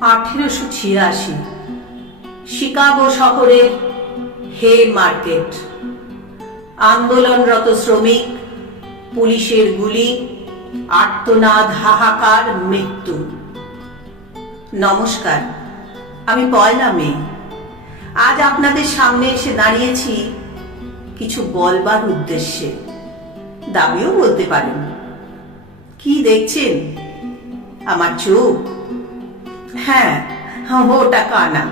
1886 Chicago শহরের হে market. আন্দোলনরত শ্রমিক, পুলিশের গুলি, আর্তনাদ, হাহাকার, মৃত্যু। নমস্কার, আমি পয়লা মে। আজ আপনাদের সামনে এসে দাঁড়িয়েছি কিছু বলবার উদ্দেশ্যে, দাবিও বলতে পারেন। কি দেখছেন? আমার চোখ? হ্যাঁ, ওটা কানা।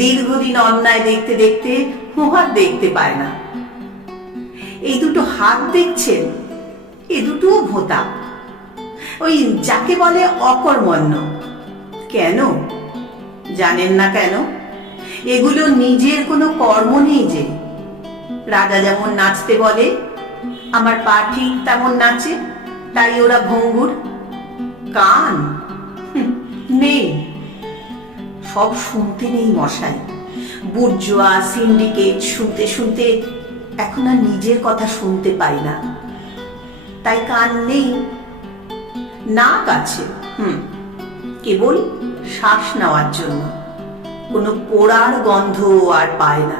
দীর্ঘদিন অন্যায় দেখতে দেখতে ও আর দেখতে পায় না। এই দুটো হাত দেখছেন, এ দুটোও ভোঁতা, ওই যাকে বলে অকর্মণ্য। কেন জানেন না? কেন? এগুলো নিজের কোনো কর্ম নেই যে। রাজা যেমন নাচতে বলে, আমার পা ঠিক তেমন নাচে, তাই ওরা ভঙ্গুর। কান নেই, সব শুনতে নেই মশাই। বুর্জোয়া, সিন্ডিকেট শুনতে শুনতে এখন আর নিজের কথা শুনতে পাই না, তাই কান নেই। নাক আছে, কেবল শ্বাস নেওয়ার জন্য। কোনো পোড়ার গন্ধ আর পায় না।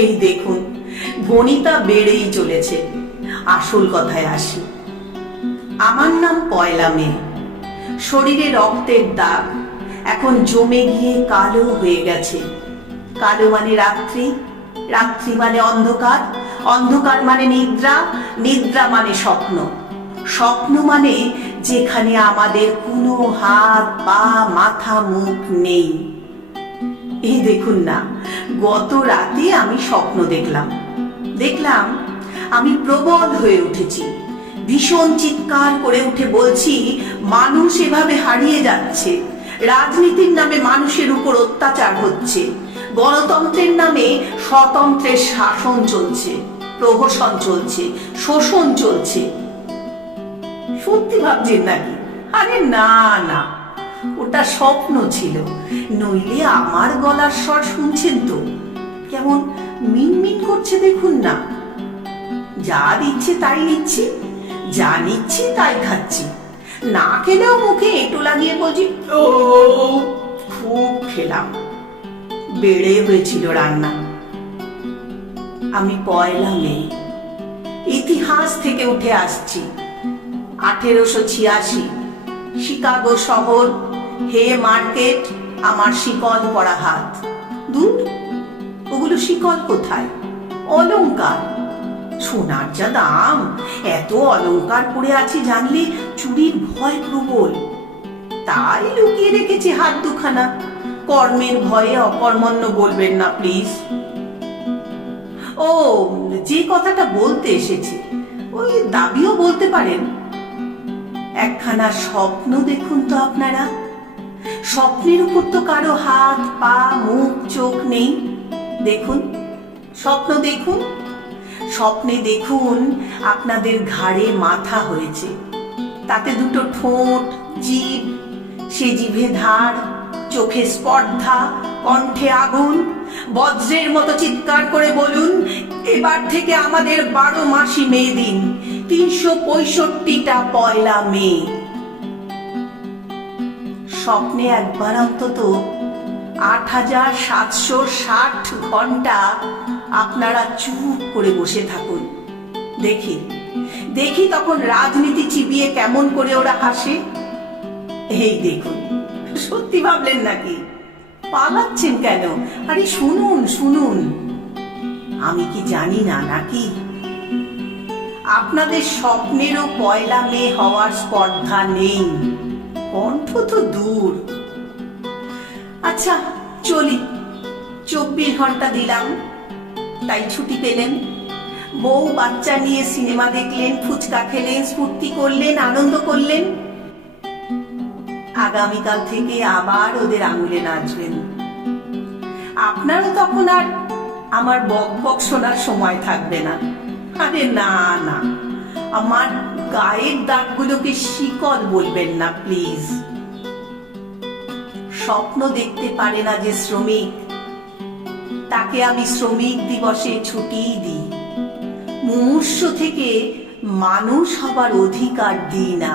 এই দেখুন, ভনিতা বেড়েই চলেছে। আসল কথায় আসি। আমার নাম পয়লা মে। শরীরে রক্তের দাগ এখন জমে গিয়ে কালো হয়ে গেছে। কালো মানে রাত্রি, রাত্রি মানে অন্ধকার, অন্ধকার মানে নিদ্রা, নিদ্রা মানে স্বপ্ন, স্বপ্ন মানে যেখানে আমাদের কোনো হাত, পা, মাথা, মুখ নেই। এই দেখুন না, গত রাতে আমি স্বপ্ন দেখলাম আমি প্রবল হয়ে উঠেছি। ভীষণ চিৎকার করে উঠে বলছি, মানুষ এভাবে হারিয়ে যাচ্ছে। রাজনীতির নামে মানুষের উপর অত্যাচার হচ্ছে, গণতন্ত্রের নামে স্বতন্ত্রের শাসন চলছে, প্রহসন চলছে, শোষণ চলছে। সত্যি ভাবছেন নাকি? আরে না না, ওটা স্বপ্ন ছিল। নইলে আমার গলার স্বর শুনছেন তো কেমন মিনমিন করছে? দেখুন না, যা দিচ্ছে তাই নিচ্ছি, যা নিচ্ছি তাই খাচ্ছি। না খেলেও মুখে এঁটো লাগিয়ে বলছি, ও খুব খেলাম। বেড়ে হয়েছিল রান্না। আমি পয়লা মে, ইতিহাস থেকে উঠে আসছি। 1886 শিকাগো শহর, হে মার্কেট, আমার শিকল পরা হাত। দূর, ওগুলো শিকল কোথায়? অলংকার। সোনার যা দাম, এত অলংকার পরে আছি জানলে চুরির ভয় প্রবল, তাই লুকিয়ে রেখেছি হাত দুখানা। কর্মের ভয়ে অকর্মণ্য বলবেন না প্লিজ। ও, যে কথাটা বলতে এসেছি, ওই দাবিও বলতে পারেন। একখানা স্বপ্ন দেখুন তো আপনারা। স্বপ্নের উপর তো কারো হাত, পা, মুখ, চোখ নেই। দেখুন, স্বপ্ন দেখুন। স্বপ্নে দেখুন আপনাদের ঘাড়ে মাথা হয়েছে, তাতে দুটো ঠোঁট, জিভ, সে জিভে ধার, চোখে স্পর্ধা, কণ্ঠে আগুন। বজ্রের মতো চিৎকার করে বলুন, এবার থেকে আমাদের 12 মাসই মে দিন, 365টা পয়লা মে। স্বপ্নে একবার অন্তত 8760 ঘন্টা আপনারা চুপ করে বসে থাকুন। দেখি তখন রাজনীতি চিবিয়ে কেমন করে ওরা হাসে। এই দেখুন, সত্যি ভাবলেন নাকি? পালাচ্ছেন কেন? আরে শুনুন শুনুন, আমি কি জানি না নাকি? আপনাদের স্বপ্নেরও পয়লা মে হওয়ার স্পর্ধা নেই, কণ্ঠ তো দূর। আচ্ছা চলি, 24 ঘন্টা দিলাম, তাই ছুটি পেলেন। বউ বাচ্চা নিয়ে সিনেমা দেখলেন, ফুচকা খেলেন, স্ফূর্তি করলেন, আনন্দ করলেন। আগামীকাল থেকে আবার ওদের আঙুলে নাচবেন। আপনারও তখন আর আমার বক বক শোনার সময় থাকবে না। আরে না না, আমার গায়ের দাগগুলোকে শিকল বলবেন না প্লিজ। স্বপ্ন দেখতে পারে না যে শ্রমিক, তাকে আমি শ্রমিক দিবসে ছুটিই দিই। মুমূর্ষু থেকে মানুষ হবার অধিকার দিই না।